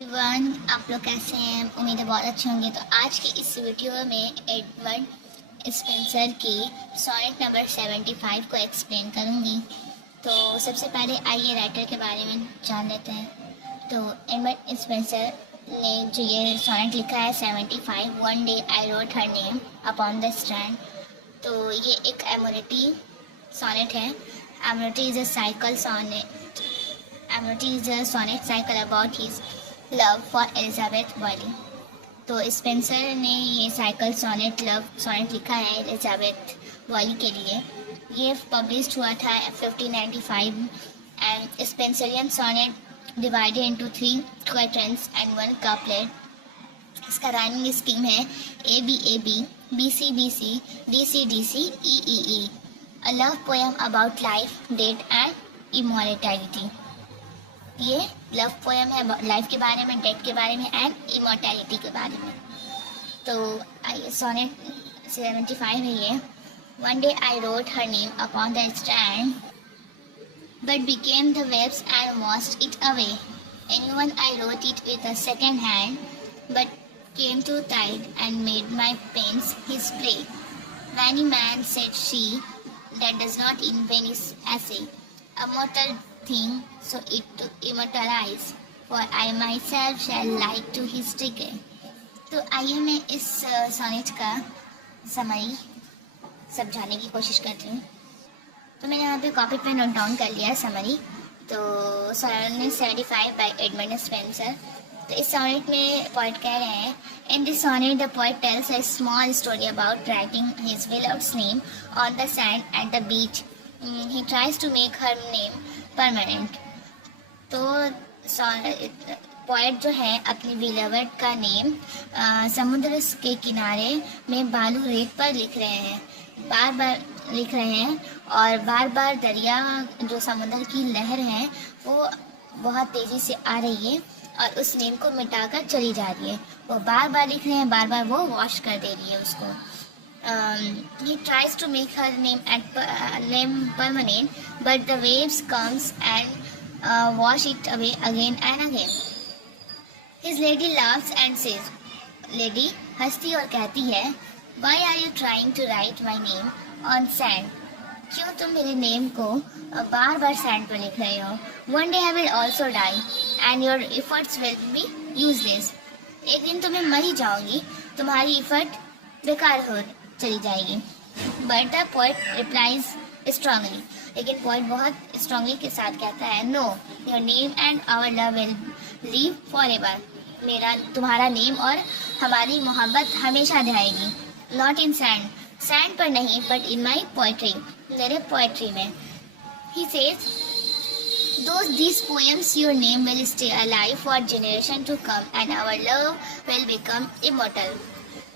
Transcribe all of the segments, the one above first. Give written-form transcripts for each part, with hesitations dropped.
Everyone, आप लोग कैसे हैं? उम्मीद है बहुत अच्छे होंगे। तो आज की इस वीडियो में एडवर्ड स्पेंसर की सोनेट नंबर 75 को एक्सप्लेन करूंगी। तो सबसे पहले आइए राइटर के बारे में जान लेते हैं। तो एडवर्ड स्पेंसर ने जो ये सोनेट लिखा है 75, one day I wrote her name upon the strand. तो ये एक एमोनिटी सोनेट है। Amoretti is a cycle sonnet Amity is a sonnet cycle about his love for Elizabeth Boyle। तो स्पेंसर ने ये साइकिल सोनेट लव सोनेट लिखा है Elizabeth Boilly के लिए। ये पब्लिश हुआ था 1595 and Spenserian sonnet divided into 3 quarters and 1 couplet. इसका राइमिंग स्कीम है a b b c d c e a love poem about life death and immortality. ये लव पोएम है लाइफ के बारे में, डेथ के बारे में एंड इमोर्टैलिटी के बारे में। तो सोनेट 75 है ये। One day I wrote her name upon the strand but became the waves and washed it away. Anyone I wrote it with a second hand but came to tide and made my pains his prey. Many man said she that does not invent his essay, a mortal thing, so it to immortalize, for I myself shall like to his decay। तो आइए मैं इस sonnet का summary समझाने की कोशिश करती हूँ। तो मैंने यहाँ पे कॉपी पे नोट डाउन कर लिया है समरी। तो सोनेट 75 बाय एडमंड स्पेंसर। तो इस सोनेट में पोएट कह रहे हैं, in this sonnet the poet tells a small story about writing his beloved's name on the sand at the beach. He tries to make her name permanent. तो poet जो है अपनी बिलवड का name समुद्र के किनारे में बालू रेत पर लिख रहे हैं, बार बार लिख रहे हैं, और बार बार दरिया जो समुद्र की लहर है वो बहुत तेज़ी से आ रही है और उस नेम को मिटाकर चली जा रही है। वो बार बार लिख रहे हैं, बार बार वो वॉश कर दे रही है उसको। He tries to make her name permanent, but the waves comes and wash it away again and again। His lady laughs and says, lady हंसती और कहती है, why are you trying to write my name on sand? क्यों तुम मेरे name को बार बार sand पर लिख रहे हो? One day I will also die and your efforts will be useless। एक दिन तो मैं मर ही जाऊंगी, तुम्हारी एफर्ट बेकार हो चली जाएगी। But the poet replies strongly, लेकिन पोएट बहुत स्ट्रांगली के साथ कहता है, no your name and our love will live forever. मेरा तुम्हारा नेम और हमारी मोहब्बत हमेशा रहेगी। नॉट इन सैंड, सैंड पर नहीं, बट इन माई पोएट्री, मेरे पोएट्री में। He says, though these poems your name will stay alive for generation to come and our love will become immortal।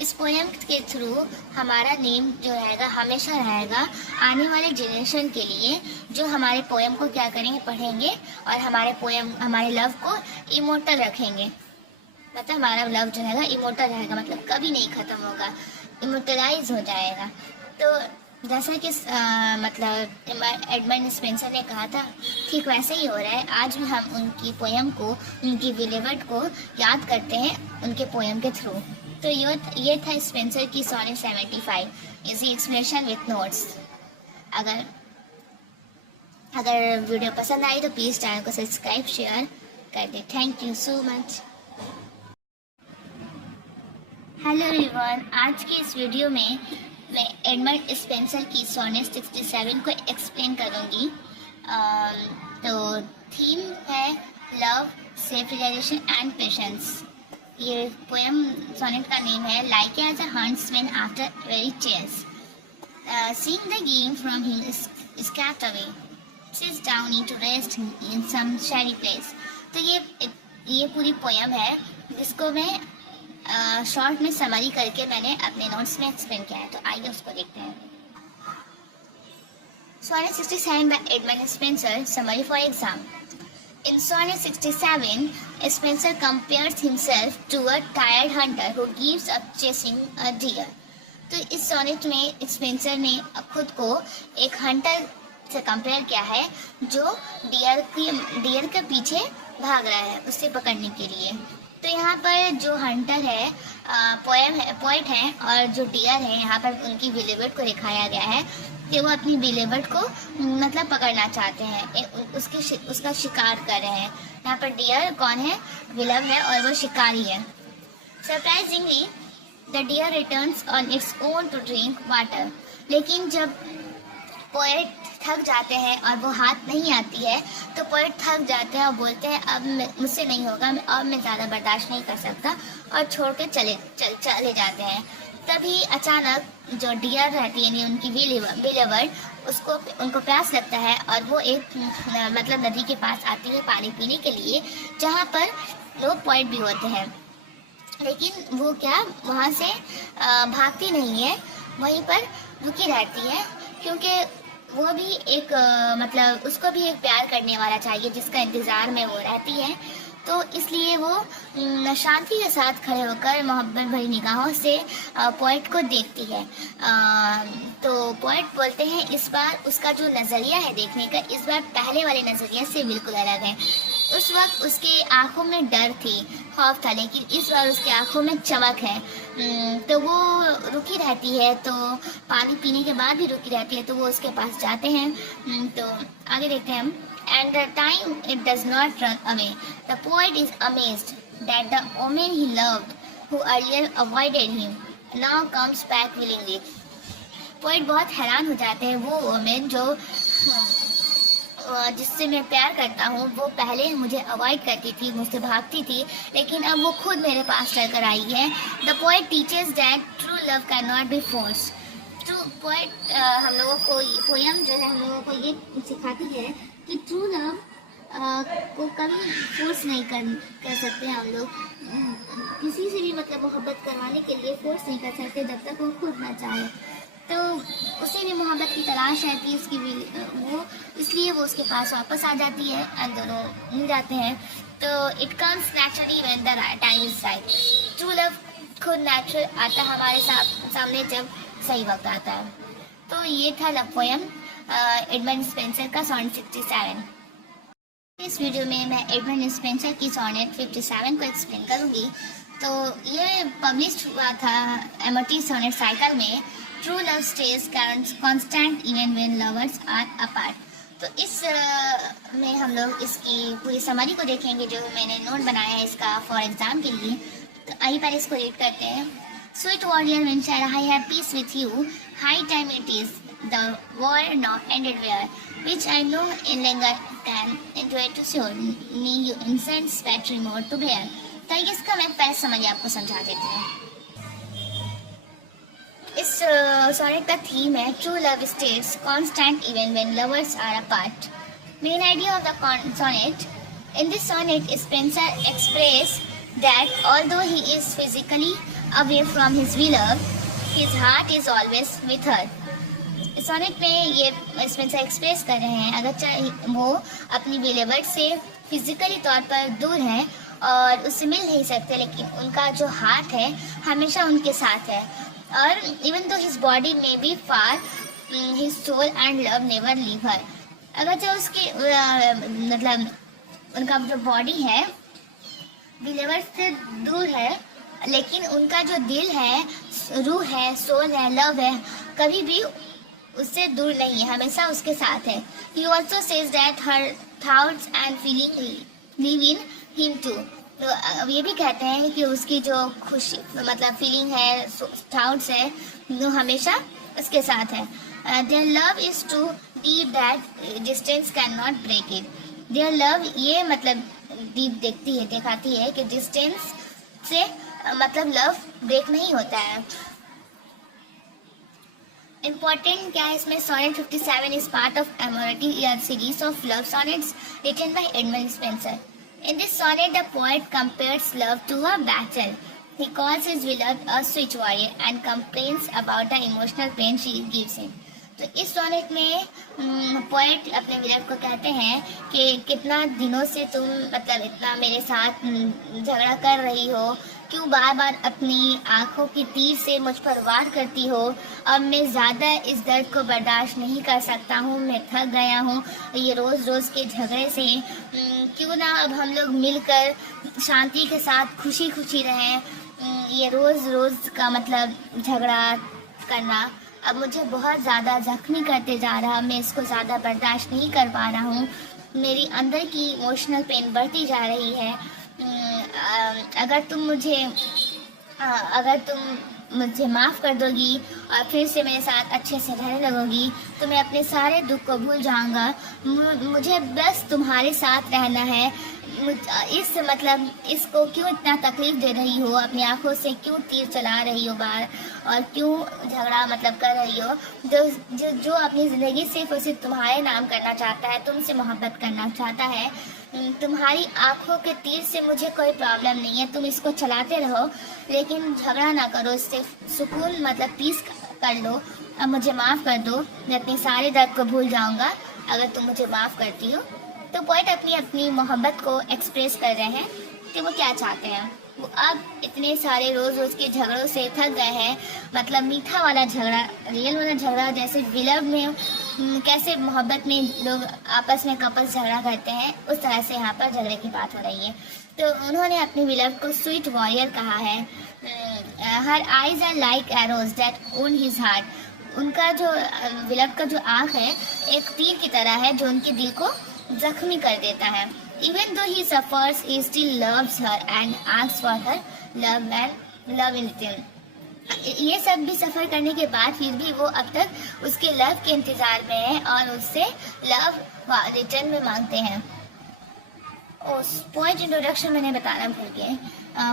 इस पोएम के थ्रू हमारा name जो रहेगा हमेशा रहेगा आने वाले जनरेशन के लिए, जो हमारे पोएम को क्या करेंगे, पढ़ेंगे और हमारे लव को इमोर्टल रखेंगे। मतलब हमारा लव जो रहेगा इमोर्टल रहेगा, मतलब कभी नहीं ख़त्म होगा, इमोर्टलाइज हो जाएगा। तो जैसा कि मतलब एडमंड स्पेंसर ने कहा था, ठीक वैसे ही हो रहा है। आज भी हम उनकी पोएम को, उनकी बिलीवर्ड को याद करते हैं उनके पोएम के थ्रू। तो ये था स्पेंसर की sonnet 75 easy explanation with notes. अगर वीडियो पसंद आई तो प्लीज़ चैनल को सब्सक्राइब शेयर कर दे। Thank you so much. Hello everyone, आज की इस वीडियो में मैं एडमंड स्पेंसर की सोनेट 67 को एक्सप्लेन करूँगी। तो थीम है love, self realisation and patience. ये पोएम सोनेट का नेम है like as a huntsman after weary chase, seeing the game from his escaped away, sits down to rest in some shady place. तो ये पूरी poem है जिसको मैं short में समरी करके मैंने अपने नोट्स में एक्सप्लेन किया है। तो आइए उसको देखते हैं। Sonnet 67 by Edmund Spenser, summary for exam. In Sonnet 67, Spencer compares himself to a tired hunter who gives up chasing a deer। तो इस सोनेट में स्पेंसर ने खुद को एक हंटर से कंपेयर किया है जो डियर के पीछे भाग रहा है उससे पकड़ने के लिए। तो यहाँ पर जो हंटर है, पोएट है, और जो डियर है, यहाँ पर उनकी बिलीवर्ड को दिखाया गया है कि वो अपनी बिलीवर्ड को मतलब पकड़ना चाहते हैं, उसका शिकार कर रहे हैं। यहाँ पर डियर कौन है? बिलव है, और वो शिकारी है। Surprisingly the deer returns on its own to drink water. लेकिन जब पोएट थक जाते हैं और वो हाथ नहीं आती है, तो पोएट थक जाते हैं और बोलते हैं अब मुझसे नहीं होगा, अब मैं ज़्यादा बर्दाश्त नहीं कर सकता, और छोड़ के चले जाते हैं। तभी अचानक जो डियर रहती है यानी उनकी बिलीवर्ड उनको प्यास लगता है, और वो एक मतलब नदी के पास आती है पानी पीने के लिए, जहाँ पर लोग पोएट भी होते हैं। लेकिन वो वहाँ से भागती नहीं है, वहीं पर रुकी रहती है, क्योंकि वो भी एक मतलब उसको भी एक प्यार करने वाला चाहिए जिसका इंतज़ार में वो रहती है। तो इसलिए वो शांति के साथ खड़े होकर मोहब्बत भरी निगाहों से पोएट को देखती है। तो पोएट बोलते हैं इस बार उसका जो नज़रिया है देखने का, इस बार पहले वाले नज़रिए से बिल्कुल अलग है। उस वक्त उसके आंखों में डर थी, खौफ था, लेकिन इस बार उसके आंखों में चमक है। तो वो रुकी रहती है, तो पानी पीने के बाद भी रुकी रहती है, तो वो उसके पास जाते हैं। तो आगे देखते हैं हम। And the time it does not run away. The poet is amazed that the woman he loved, who earlier avoided him, now comes back willingly. Poet बहुत हैरान हो जाते हैं, वो वोमेन जो जिससे मैं प्यार करता हूँ वो पहले मुझे अवॉइड करती थी, मुझसे भागती थी, लेकिन अब वो खुद मेरे पास चलकर आई है। The poet teaches that true love can not be force. True poet हम लोगों को पोयम जो है हम लोगों को ये सिखाती है कि ट्रू लव को कभी फोर्स नहीं कर सकते हम लोग। किसी से भी मतलब मोहब्बत करवाने के लिए फोर्स नहीं कर सकते जब तक वो खुद ना चाहे। तो उसे भी मोहब्बत की तलाश रहती है उसकी भी, वो इसलिए वो उसके पास वापस आ जाती है और दोनों मिल जाते हैं। तो it comes naturally when the time is right. True love खुद नेचुरल आता है हमारे सामने जब सही वक्त आता है। तो ये था लव पोयम एडमंड स्पेंसर का सोनेट 57। इस वीडियो में मैं एडमंड स्पेंसर की सोनेट 57 को एक्सप्लेन करूँगी। तो ये पब्लिश हुआ था एमटी सोनेट साइकिल में। True love stays constant even when lovers are apart. तो इस में हम लोग इसकी पूरी समरी को देखेंगे जो मैंने नोट बनाया है इसका फॉर एग्जाम के लिए। तो आइए पहले इसको रीड करते हैं। Sweet warrior when shall I have peace with you, high time it is the war not ended where, which I know in longer can endure to soon, need you incense battery more to bear। तो इसका मैं पहले समझ आपको समझा देती हूँ। इस सोनेट का थीम है true love stays constant even when lovers are apart. Main idea of the sonnet, in this sonnet Spenser express that although he is physically away from his beloved, his heart is always with her। Sonnet में ये Spencer express कर रहे हैं अगर चाहे वो अपनी बिलीवर्ड से फिजिकली तौर पर दूर हैं और उससे मिल नहीं सकते, लेकिन उनका जो हार्ट है हमेशा उनके साथ है। और even though his body may be far, his soul and love never leave her. अगर चाहे उसकी मतलब उनका जो बॉडी है बिलीवर्ड से दूर है, लेकिन उनका जो दिल है, रूह है, सोल है, लव है, कभी भी उससे दूर नहीं है, हमेशा उसके साथ है। He also says that her thoughts and feeling live in him too। तो ये भी कहते हैं कि उसकी जो खुशी मतलब फीलिंग है, थॉट्स है, वो हमेशा उसके साथ है। Their love is too deep that distance cannot break it। Their love ये मतलब डीप दिखाती है कि डिस्टेंस से मतलब लव ब्रेक नहीं होता है। इम्पॉर्टेंट क्या है इसमें, sonnet 57 is part of Amorati, a series of love sonnets written by Edmund Spenser। In this sonnet, the poet compares love to a battle। He calls his beloved a switch warrior and complains about the emotional pain she gives him। तो इस sonnet में poet अपने विलव को कहते हैं कि कितना दिनों से तुम मतलब इतना मेरे साथ झगड़ा कर रही हो, क्यों बार बार अपनी आंखों की तीर से मुझ पर वार करती हो। अब मैं ज़्यादा इस दर्द को बर्दाश्त नहीं कर सकता हूँ, मैं थक गया हूँ ये रोज़ रोज़ के झगड़े से। क्यों ना अब हम लोग मिलकर शांति के साथ खुशी खुशी रहें। ये रोज़ रोज़ का मतलब झगड़ा करना अब मुझे बहुत ज़्यादा ज़ख्मी करते जा रहा, मैं इसको ज़्यादा बर्दाश्त नहीं कर पा रहा हूँ। मेरी अंदर की इमोशनल पेन बढ़ती जा रही है। अगर तुम मुझे माफ़ कर दोगी और फिर से मेरे साथ अच्छे से रहने लगोगी तो मैं अपने सारे दुख को भूल जाऊंगा। मुझे बस तुम्हारे साथ रहना है। इसको क्यों इतना तकलीफ दे रही हो, अपनी आंखों से क्यों तीर चला रही हो बार, और क्यों झगड़ा मतलब कर रही हो। जो अपनी ज़िंदगी सिर्फ और सिर्फ तुम्हारे नाम करना चाहता है, तुमसे मोहब्बत करना चाहता है। तुम्हारी आंखों के तीर से मुझे कोई प्रॉब्लम नहीं है, तुम इसको चलाते रहो लेकिन झगड़ा ना करो, इससे सुकून मतलब पीस कर लो। अब मुझे माफ़ कर दो, मैं अपने सारे दर्द को भूल जाऊंगा अगर तुम मुझे माफ़ करती हो। तो पोएट अपनी मोहब्बत को एक्सप्रेस कर रहे हैं कि वो क्या चाहते हैं। वो अब इतने सारे रोज़ रोज़ के झगड़ों से थक गए हैं, मतलब मीठा वाला झगड़ा, रियल वाला झगड़ा, जैसे विलव में कैसे मोहब्बत में लोग आपस में कपल्स झगड़ा करते हैं, उस तरह से यहाँ पर झगड़े की बात हो रही है। तो उन्होंने अपने विलव को स्वीट वॉरियर कहा है। Her eyes are like arrows that own his heart. उनका जो विलव का जो आँख है एक तीर की तरह है जो उनके दिल को जख्मी कर देता है। Even though he suffers, he still loves her and asks for her love in return. ये सब भी सफ़र करने के बाद फिर भी वो अब तक उसके लव के इंतज़ार में है और उससे लव रिटर्न में मांगते हैं। पोएट इंट्रोडक्शन मैंने बताना भूल गए।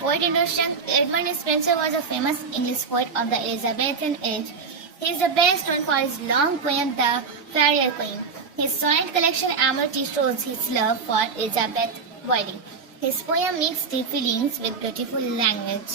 Poet introduction. Edmund Spenser was a famous English poet of the Elizabethan age. He is the best known for his long poem The Farrier Queen. His sonnet collection Amity shows his love for Elizabeth Boyding. His poem makes deep feelings with beautiful language.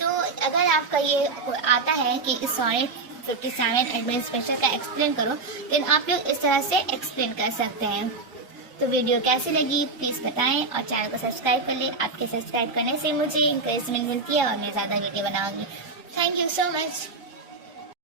तो अगर आपका ये आता है कि इस sonnet 57 Edmund Spenser का explain करो, तो आप लोग इस तरह से एक्सप्लेन कर सकते हैं। तो वीडियो कैसी लगी प्लीज़ बताएं और चैनल को सब्सक्राइब कर लें। आपके सब्सक्राइब करने से मुझे इंकरेजमेंट मिलती है और मैं ज़्यादा वीडियो बनाऊंगी। Thank you so much.